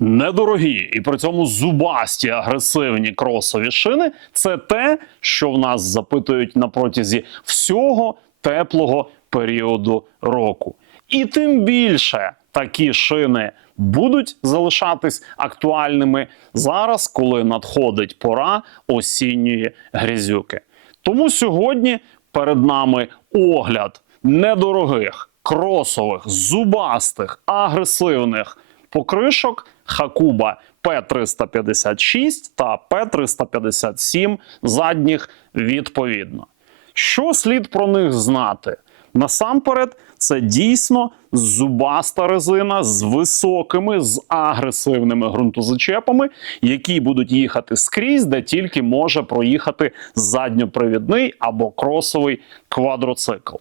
Недорогі і при цьому зубасті агресивні кросові шини це те, що в нас запитують на протязі всього теплого періоду року. І тим більше такі шини будуть залишатись актуальними зараз, коли надходить пора осінньої грязюки. Тому сьогодні перед нами огляд недорогих, кросових, зубастих, агресивних покришок Хакуба P356 та P357 задніх відповідно. Що слід про них знати? Насамперед, це дійсно зубаста резина з високими, з агресивними ґрунтозачепами, які будуть їхати скрізь, де тільки може проїхати задньопривідний або кросовий квадроцикл.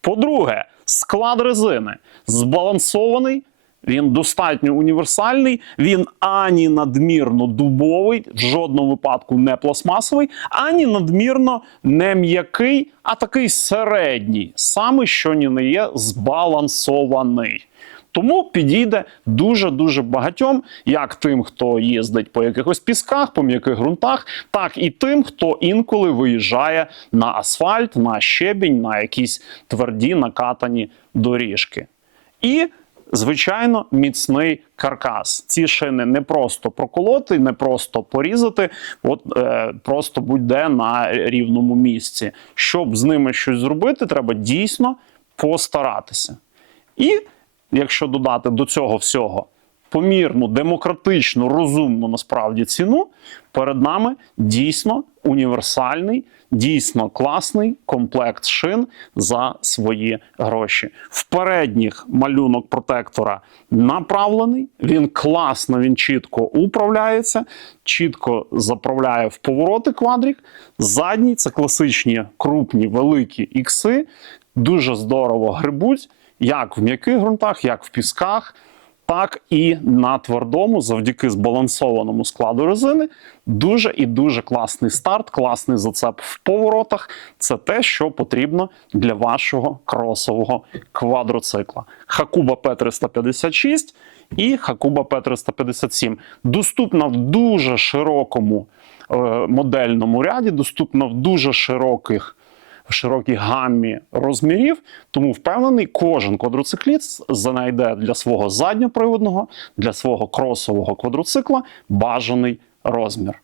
По-друге, склад резини збалансований. Він достатньо універсальний, він ані надмірно дубовий, в жодному випадку не пластмасовий, ані надмірно не м'який, а такий середній, саме що ні не є збалансований. Тому підійде дуже дуже багатьом, як тим, хто їздить по якихось пісках, по м'яких ґрунтах, так і тим, хто інколи виїжджає на асфальт, на щебінь, на якісь тверді накатані доріжки. І Звичайно, міцний каркас. Ці шини не просто проколоти, не просто порізати, от е, просто будь-де на рівному місці. Щоб з ними щось зробити, треба дійсно постаратися. І якщо додати до цього всього помірну, демократичну, розумну насправді ціну, перед нами дійсно універсальний, дійсно класний комплект шин за свої гроші. В передніх малюнок протектора направлений, він класно, він чітко управляється, чітко заправляє в повороти квадрік. Задній це класичні крупні великі ікси, дуже здорово грибуть, як в м'яких ґрунтах, як в пісках так і на твердому, завдяки збалансованому складу резини. Дуже і дуже класний старт, класний зацеп в поворотах. Це те, що потрібно для вашого кросового квадроцикла. Хакуба P356 і Хакуба P357 доступна в дуже широкому е, модельному ряді, доступна в дуже широких широкій гаммі розмірів. Тому впевнений, кожен квадроцикліст знайде для свого задньоприводного, для свого кросового квадроцикла бажаний розмір.